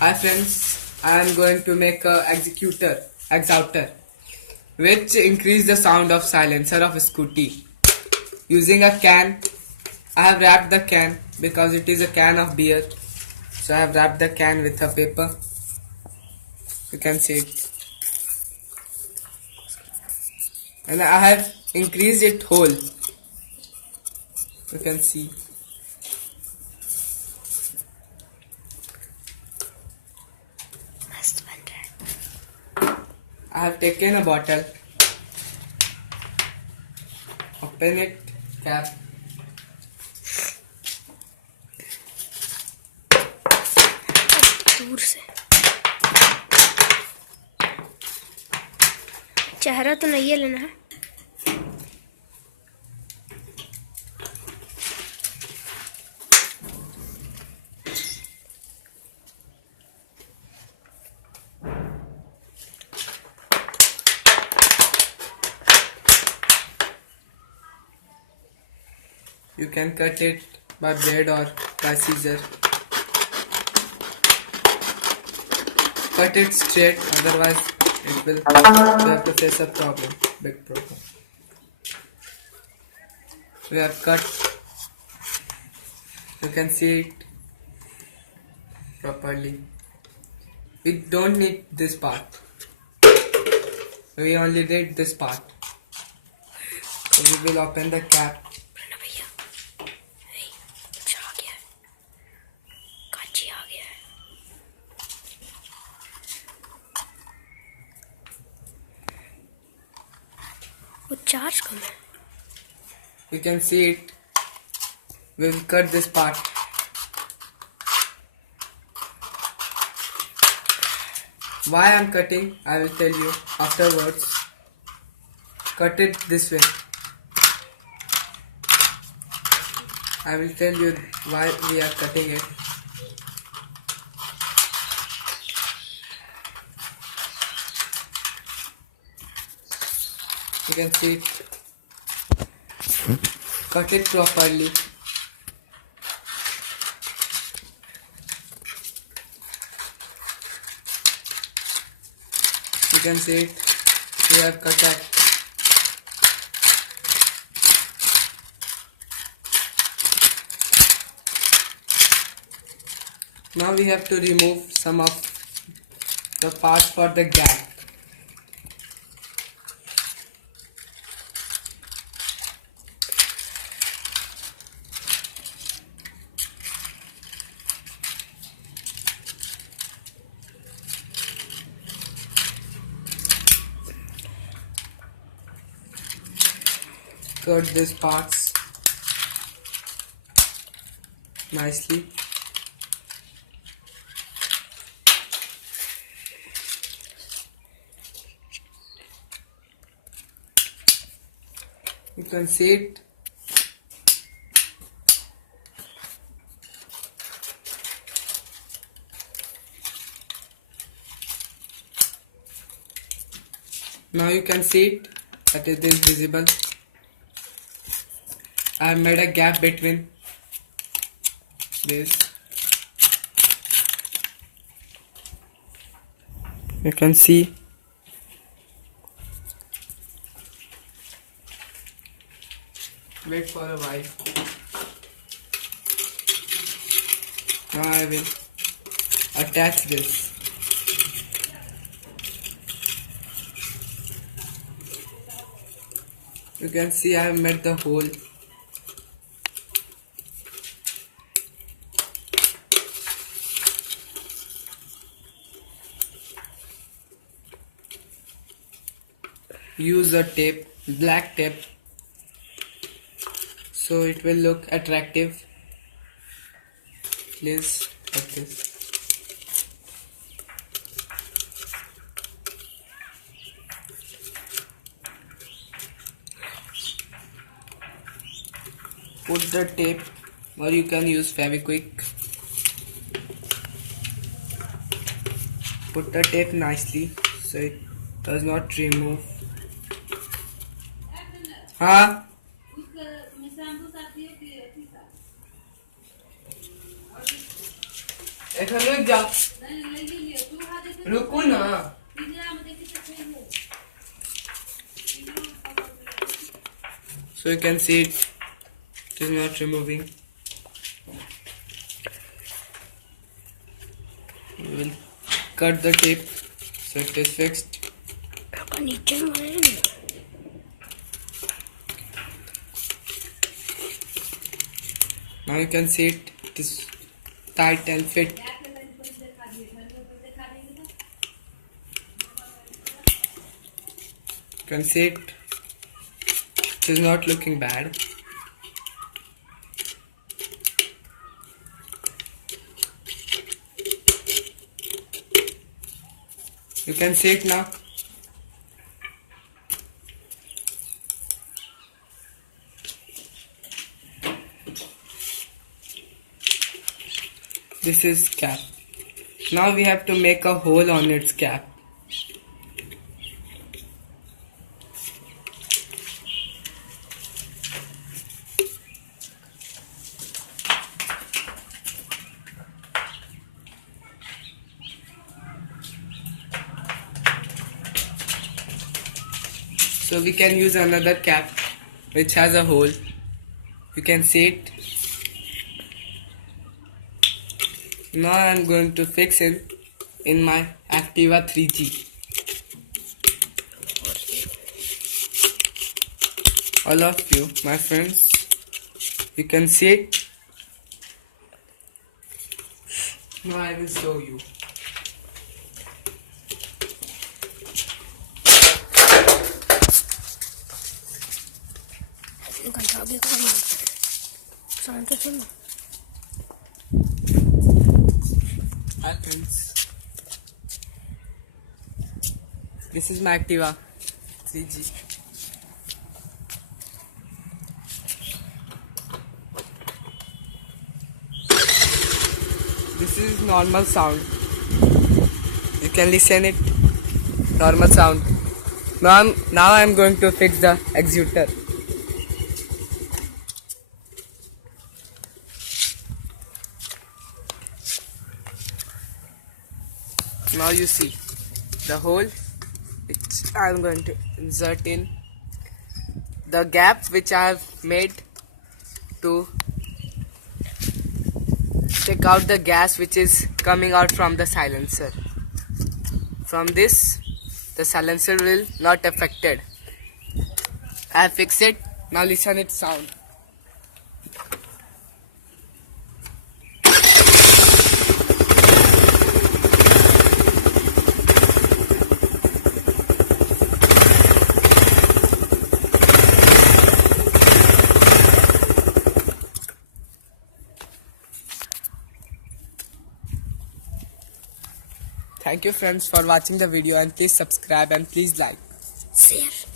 Hi friends, I am going to make a exouter, which increase the sound of silencer of scooty. Using a can, I have wrapped the can because it is a can of beer. So I have wrapped the can with a paper. You can see it. And I have increased it whole. You can see. I have taken a bottle, open it, cap. दूर से चेहरा तो नहीं है लेना है। You can cut it by blade or by scissor. Cut it straight, otherwise it will you have to face a problem, big problem. We have cut. You can see it properly. We don't need this part. We only need this part. So we will open the cap. वो charge कम है। You can see it. We will cut this part. Why I am cutting, I will tell you afterwards. Cut it this way. I will tell you why we are cutting it. You can see it. Cut it properly. You can see it. We have cut that. Now we have to remove some of the parts for the gap. Cut these parts nicely. You can see it. Now you can see it that it is visible. I have made a gap between this. You can see. Wait for a while. Now I will attach this. You can see I have made the hole. Use a tape, black tape, so it will look attractive. Please like this. Put the tape, or you can use Fevikwik. Put the tape nicely so it does not remove. हाँ एक हम लोग जा रुको ना. So you can see it is not removing. We will cut the tape so it is fixed. नीचे मारे ना. Now you can see it is tight and fit. You can see it is not looking bad. You can see it now. This is cap. Now we have to make a hole on its cap. So we can use another cap which has a hole. You can see it. Now I am going to fix it in my Activa 3G. All of you, my friends, you can see it. Now I will show you. Hi friends, this is my Activa 3G. This is normal sound. You can listen it. Normal sound. Now I'm going to fix the executor. Now you see the hole which I am going to insert in, the gap which I have made to take out the gas which is coming out from the silencer. From this, the silencer will not affected. I have fixed it. Now listen its sound. Thank you friends for watching the video, and please subscribe and please like. Share.